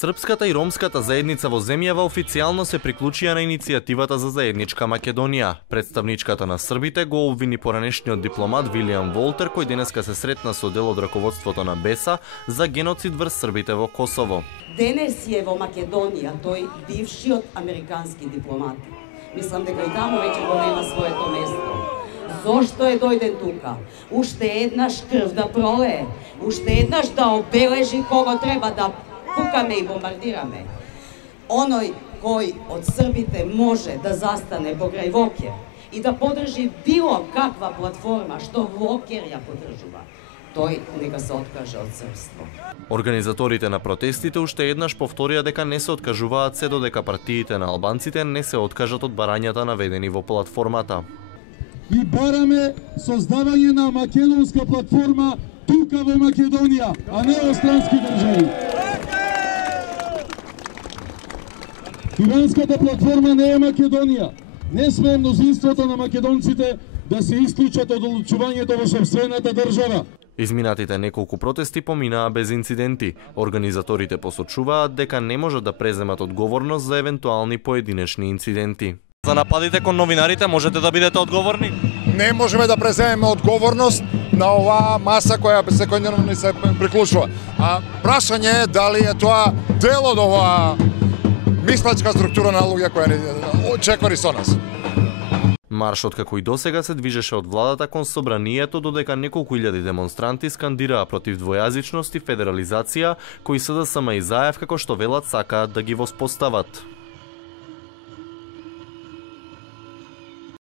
Српската и ромската заедница во земјава официјално се приклучија на иницијативата за заедничка Македонија. Представничката на србите го обвини поранешниот дипломат Вилијам Волтер, кој денеска се сретна со дел од раководството на БЕСА за геноцид врз србите во Косово. Денес е во Македонија тој бившиот американски дипломат. Мислам дека и таму веќе го нема своето место. Зошто е дојден тука? Уште еднаш крв да пролее, уште еднаш да обележи кого треба да пукаме и бомбардираме. Оној кој од србите може да застане покрај Вокер и да подржи било каква платформа што Вокер ја подржува, тој нека се откаже од српство. Организаторите на протестите уште еднаш повторија дека не се откажуваат се додека партиите на албанците не се откажат од барањата наведени во платформата. И бараме создавање на македонска платформа тука во Македонија, а не во странски држави. Тиранската платформа не е Македонија. Не смее мнозинството на македонците да се исклучат од одлучувањето во сопствената држава. Изминатите неколку протести поминаа без инциденти. Организаторите посочуваат дека не можат да преземат одговорност за евентуални поединечни инциденти. За нападите кон новинарите можете да бидете одговорни? Не можеме да преземеме одговорност на оваа маса која секојдневно ни се приклучува. А прашање е дали е тоа дел од оваа мислачка структура на луѓе која ни чекори со нас. Маршот како и досега се движеше од владата кон собранието, додека неколку илјади демонстранти скандираа против двојазичност и федерализација, кои СДСМ и ЗАЕВ како што велат сакаат да ги воспостават.